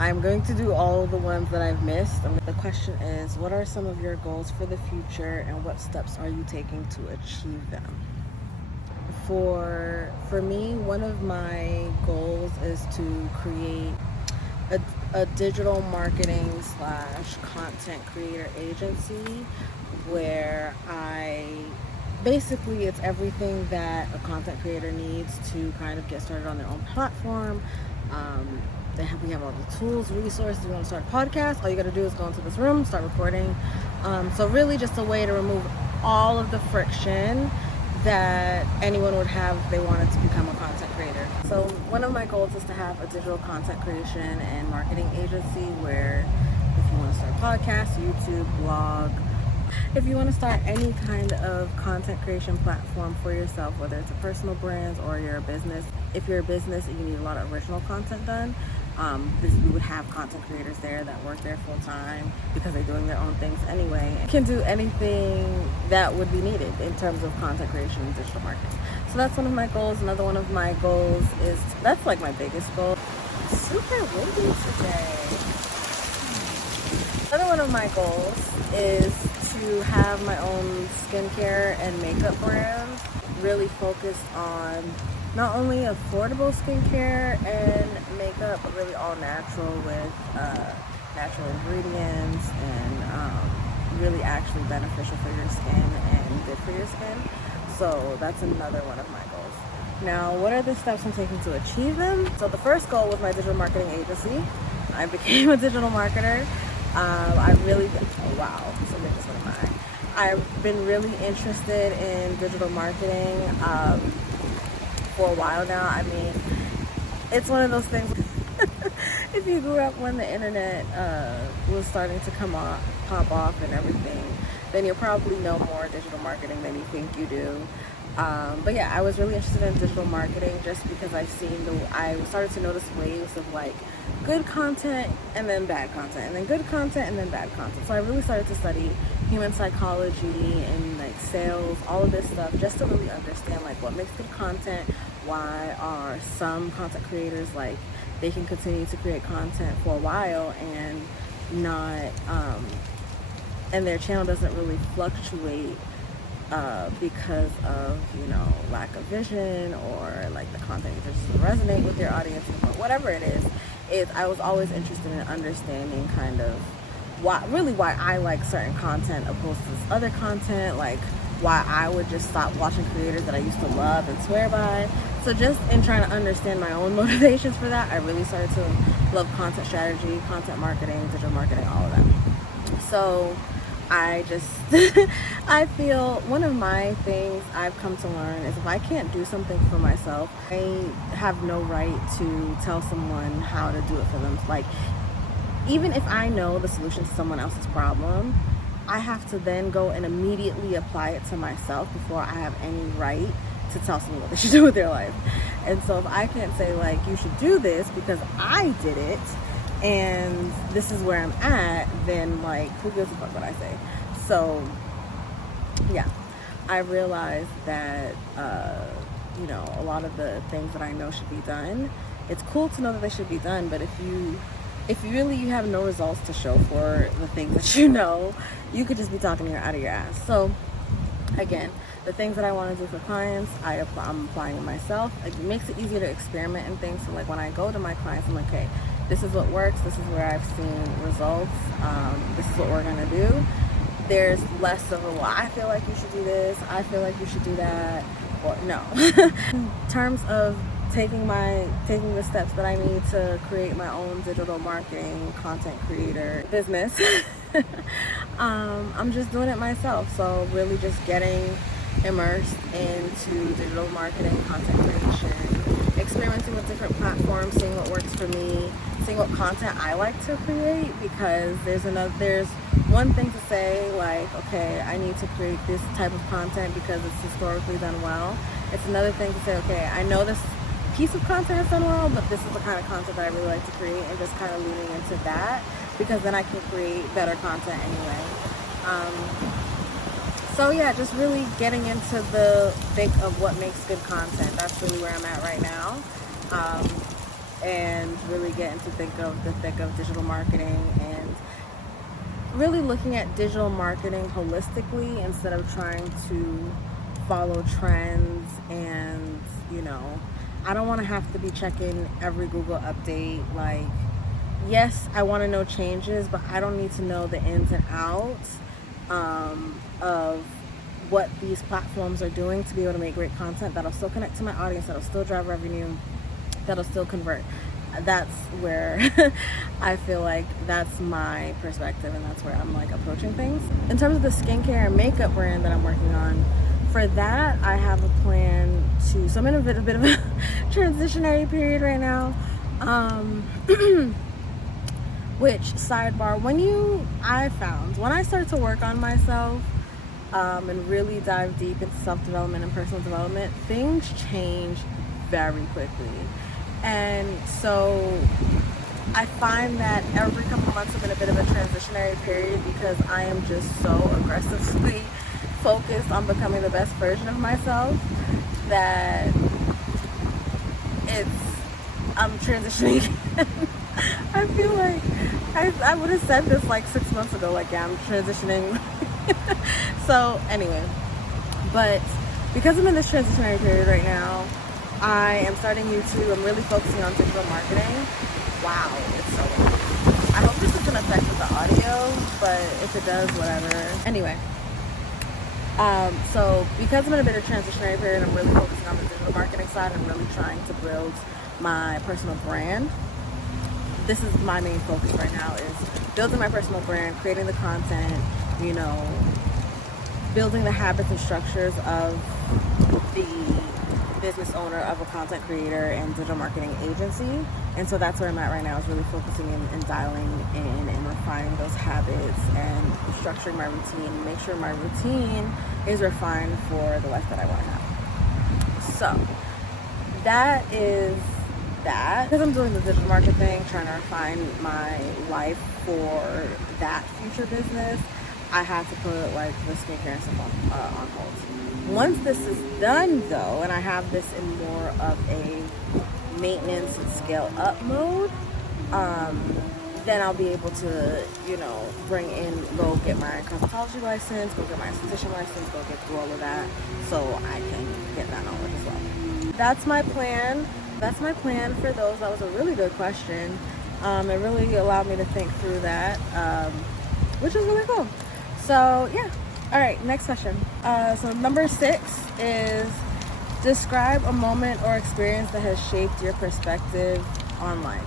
I'm going to do all the ones that I've missed. The question is, what are some of your goals for the future and what steps are you taking to achieve them? For me, one of my goals is to create a digital marketing slash content creator agency where basically it's everything that a content creator needs to kind of get started on their own platform. We have all the tools, resources. You want to start a podcast, all you got to do is go into this room, start recording. So really just a way to remove all of the friction that anyone would have if they wanted to become a content creator. So one of my goals is to have a digital content creation and marketing agency where if you want to start a podcast, YouTube, blog, if you want to start any kind of content creation platform for yourself, whether it's a personal brand or you're a business, if you're a business and you need a lot of original content done, we would have content creators there that work there full time because they're doing their own things anyway. Can do anything that would be needed in terms of content creation and digital marketing. So that's one of my goals. Another one of my goals that's like my biggest goal. Super windy today. Another one of my goals is to have my own skincare and makeup brand, really focused on not only affordable skincare and makeup, but really all natural with natural ingredients and really actually beneficial for your skin and good for your skin. So that's another one of my goals. Now, what are the steps I'm taking to achieve them? So the first goal was my digital marketing agency. I became a digital marketer. I've been really interested in digital marketing for a while now. I mean, it's one of those things. If you grew up when the internet was starting to pop off and everything, then you'll probably know more digital marketing than you think you do. But yeah, I was really interested in digital marketing just because I started to notice waves of like good content and then bad content, and then good content and then bad content. So I really started to study human psychology and like sales, all of this stuff, just to really understand like what makes good content, why are some content creators like they can continue to create content for a while and not and their channel doesn't really fluctuate because of, lack of vision or like the content just doesn't resonate with their audience, or whatever it is. I was always interested in understanding kind of why I like certain content opposed to this other content, like why I would just stop watching creators that I used to love and swear by. So just in trying to understand my own motivations for that, I really started to love content strategy, content marketing, digital marketing, all of that. So I feel one of my things I've come to learn is if I can't do something for myself, I have no right to tell someone how to do it for them. Like, even if I know the solution to someone else's problem, I have to then go and immediately apply it to myself before I have any right to tell someone what they should do with their life. And so if I can't say like, you should do this because I did it and this is where I'm at, then like, who gives a fuck what I say? So yeah, I realized that a lot of the things that I know should be done, it's cool to know that they should be done, but if you have no results to show for the things that you know, you could just be talking out of your ass. So again, the things that I want to do for clients, I'm applying it myself. It makes it easier to experiment and things. So like when I go to my clients, I'm like, okay, this is what works. This is where I've seen results. This is what we're going to do. There's less of a, well, I feel like you should do this. I feel like you should do that. Or no. In terms of taking the steps that I need to create my own digital marketing content creator business, I'm just doing it myself. So really just getting immersed into digital marketing, content creation, experimenting with different platforms, seeing what works for me, seeing what content I like to create, because there's one thing to say like, okay, I need to create this type of content because it's historically done well. It's another thing to say, okay, I know this piece of content has done well, but this is the kind of content that I really like to create, and just kind of leaning into that, because then I can create better content anyway. So yeah, just really getting into the thick of what makes good content. That's really where I'm at right now. and really getting to think of the thick of digital marketing and really looking at digital marketing holistically instead of trying to follow trends. And I don't want to have to be checking every Google update. Like, yes, I want to know changes, but I don't need to know the ins and outs of what these platforms are doing to be able to make great content that'll still connect to my audience, that'll still drive revenue, that'll still convert. That's where I feel like that's my perspective, and that's where I'm like approaching things. In terms of the skincare and makeup brand that I'm working on, for that I have a plan to, so I'm in a bit of a transitionary period right now. Which, sidebar, I found when I start to work on myself and really dive deep into self-development and personal development, things change very quickly. And so I find that every couple of months I'm in a bit of a transitionary period because I am just so aggressively focused on becoming the best version of myself that I'm transitioning. I feel like I would have said this like 6 months ago, like, yeah, I'm transitioning. So anyway, but because I'm in this transitionary period right now, I am starting YouTube. I'm really focusing on digital marketing. Wow, it's so loud. I hope this doesn't affect with the audio, but if it does, whatever. Anyway, so because I'm in a bit of transitionary period, I'm really focusing on the digital marketing side. I'm really trying to build my personal brand. This is my main focus right now, is building my personal brand, creating the content, building the habits and structures of the business owner of a content creator and digital marketing agency. And so that's where I'm at right now, is really focusing and dialing in and refining those habits and structuring my routine, make sure my routine is refined for the life that I want to have. So that is that. Because I'm doing the digital marketing thing, trying to refine my life for that future business, I have to put like the skincare and stuff on hold. Once this is done though, and I have this in more of a maintenance and scale up mode, then I'll be able to, bring in, go get my cosmetology license, go get my esthetician license, go get through all of that, so I can get that knowledge as well. That's my plan. That's my plan for those. That was a really good question. It really allowed me to think through that, which is really cool. So yeah. All right, next question. So number 6 is, describe a moment or experience that has shaped your perspective on life.